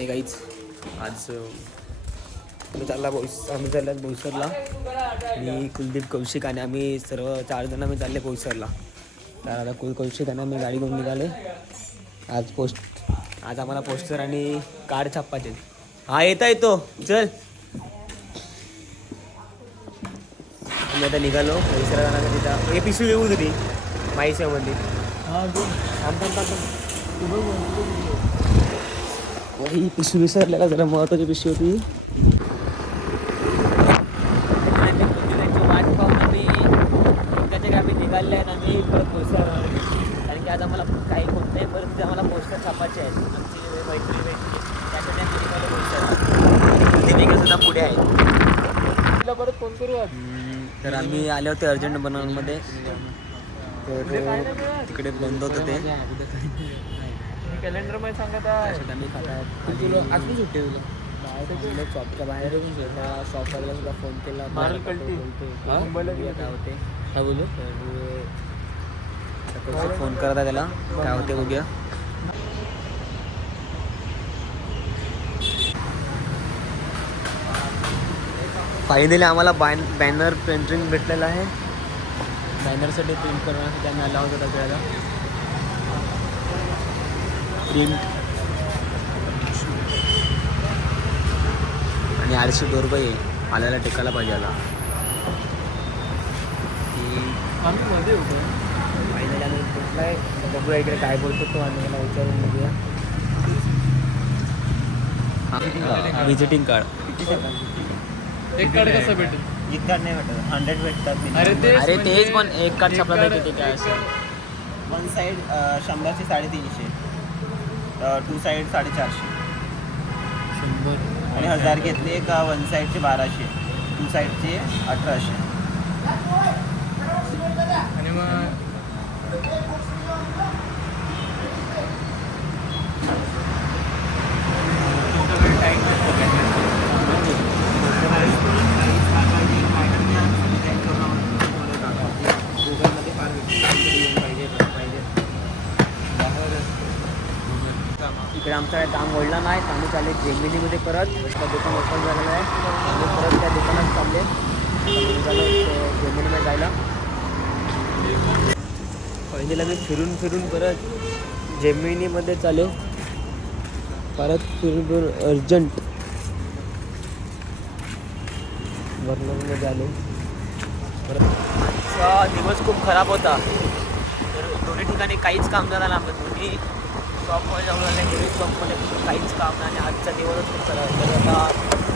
हे काहीच आज आम्ही चालला बोईसरला. मी कुलदीप कौशिक आणि आम्ही सर्व 4 जण आम्ही चालले बोईसरला. तर आता कौशिक आणि आम्ही गाडी घेऊन निघाले. आज आम्हाला पोस्टर आणि कार्ड छापायचे. हा येतो चल. आम्ही आता निघालो बोईसरला जाणार तिथं. हे पिशवी येऊ तरी माईसेमध्ये. ही पिशवी विसरलेला जरा महत्वाची पिशवी होती. वाट पाहून आम्ही एकाच्या गावी निघाले आहेत. आम्ही परत पोस्टर कारण की आज आम्हाला काही कोणत्याही परिस्थिती आम्हाला पोस्टर छापायचे आहेत. आमची मैत्री भेटली त्यासाठी आम्ही निघालो पोस्टर. ते सुद्धा पुढे आहे. तुला परत फोन करू. तर आम्ही आले होते अर्जंट बनवण्यामध्ये. तर तिकडे बंद होतं ते कॅलेंडर मध्ये सांगत आहे. आम्ही खातात तुला आठवण सुट्टी तुला बाहेर शॉपच्या बाहेर शॉपवाल्याला सुद्धा फोन केला. मुंबईला काय होते काय बोलू तर फोन करता त्याला काय होते बघूया. फायनली आम्हाला बॅनर प्रिंटिंग भेटलेला आहे. बॅनरसाठी प्रिंट करण्यासाठी आम्ही आला होता त्याला प्रिंट आणि ₹800 आल्याला टेकायला पाहिजे आला. आम्ही मध्ये होतो. फायनली आम्ही कुठलाय बघूया इकडे काय बोलतो तो आणि मला विचारून बघूया. विजिटिंग कार्ड एक कार्ड कसं भेटेल? एक कार्ड नाही भेटत 100 भेटतात. अरे तेच पण एक कार्ड छापला किती काय असं. वन साईड 100 चे 350, 2 साईड 450 आणि 1000 घेतले का वन साईडचे 1200, 2 साईडचे 1800. आणि मग गुगलमध्ये फार इकडे आमचं काम ओढलं नाही. आम्ही चालले जेमिनीमध्ये परत. त्या दुकान ओपन झालेलं आहे. आम्ही परत त्या दुकानात चालले. निघालो जेमिनीमध्ये जायला. पहिलेला मी फिरून परत जेमिनीमध्ये चालू. परत फिरून अर्जंट वर्णमध्ये आलो. परत आजचा दिवस खूप खराब होता. तर दोन्ही ठिकाणी काहीच काम झालं ना. आम्ही दोन्ही शॉपमध्ये जाऊन आले. दोन्ही शॉपमध्ये काहीच काम नाही आणि आजचा दिवसच खूप खराब. तर आता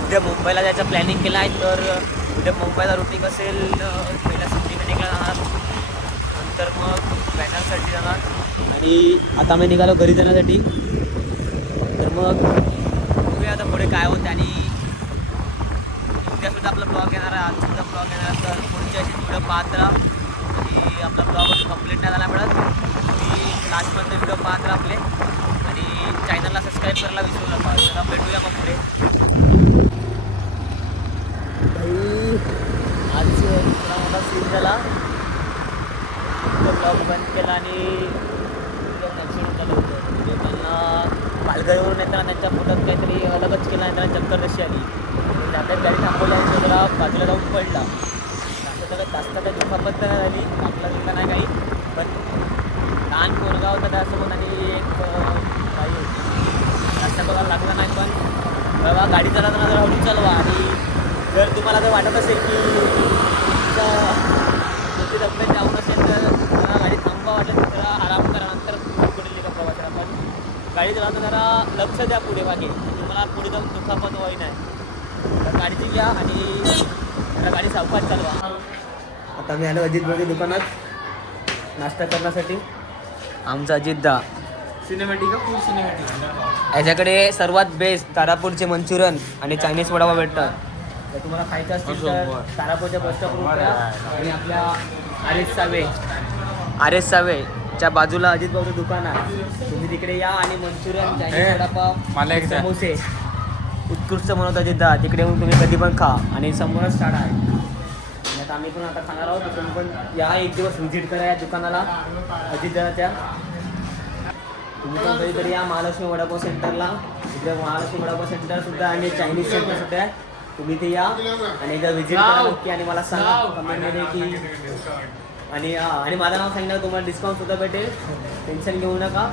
उद्या मुंबईला जायचा प्लॅनिंग केला आहे. तर उद्या मुंबईला रुटीन असेल. पहिल्या सिद्धिविनायकला जाणार, नंतर मग बॅनरसाठी जाणार आणि आता आम्ही निघालो घरी जाण्यासाठी. तर मग बघूया आता पुढे काय होतं. आणि उद्यासुद्धा आपला ब्लॉग येणार आहे, आजसुद्धा ब्लॉग येणार आहे. तर पुढच्या अशी व्हिडिओ पाहत राहा आणि आपला ब्लॉग कंप्लीट नाही झाला मिळत. तुम्ही लास्टमध्ये व्हिडिओ पाहत राहा आपले आणि चॅनलला सबस्क्राईब करायला विसरू नका. तर भेटूया मग पुढे. आज थोडा मोठा सीन झाला. ब्लॉग बंद केला आणि ॲक्सिडेंट झालं होतं. म्हणजे त्यांना पालघरवरून येताना त्यांच्या पोटात काहीतरी अलगच केला आणि त्यांना चक्कर कशी आली. त्यात गाडी थांबवली आणि जरा बाजूला जाऊन पडला. असं जास्त काही दुखापत झाली, आपला तिथला नाही काही. पण लहान पोरगा होता त्यासोबत आणि एक बाई होती. जास्त बघायला लागला नाही. पण बघा गाडी चालवताना जरा हळू चालवा. आणि जर तुम्हाला जर वाटत असेल की तुमची तब्येत जाऊन असेल तर जरा गाडी थांबवा. वाटलं तर जरा आराम करा, नंतर पुढे लिहिलं प्रवासाला. पण गाडी चालवताना जरा लक्ष द्या पुढे मागे. तुम्हाला पुढे जाऊन दुखापत व्हावी नाही. तर गाडीची घ्या आणि जरा गाडी सावकाश चालवा. आता मी आलो अजित भाऊच्या दुकानात नाश्ता करण्यासाठी. आमचा अजितदा सिनेमॅटिक का फुल सिनेमॅटिक? याच्याकडे सर्वात बेस्ट तारापूरचे मंचुरियन आणि चायनीज वडापाव भेटतात. तर तुम्हाला खायचं असतील तर तारापूरच्या बस स्टॉपवर उतरा आणि आपल्या आर एस सावेच्या बाजूला अजित भाऊचं दुकान आहे. तुम्ही तिकडे या आणि मंचुरियन, चायनीज वडापाव, समोसे उत्कृष्ट बनवतात अजितदा. तिकडे येऊन तुम्ही कधी पण खा आणि समोरच शाळा आहे. आता आम्ही पण आता खाणार आहोत. तुम्ही पण या एक दिवस व्हिजिट करा या दुकानाला अजितदाच्या. तुम्ही पण कधीतरी या महालक्ष्मी वडापाव सेंटरला. इकडे महालक्ष्मी वडापाव सेंटर सुद्धा आणि चायनीज सेंटर सुद्धा आहे. तुम्ही इथे या आणि एकदा व्हिजिट करा नक्की आणि मला सांगा कमेंटमध्ये की आणि माझं नाव सांगितलं तुम्हाला डिस्काउंट सुद्धा भेटेल. टेन्शन घेऊ नका.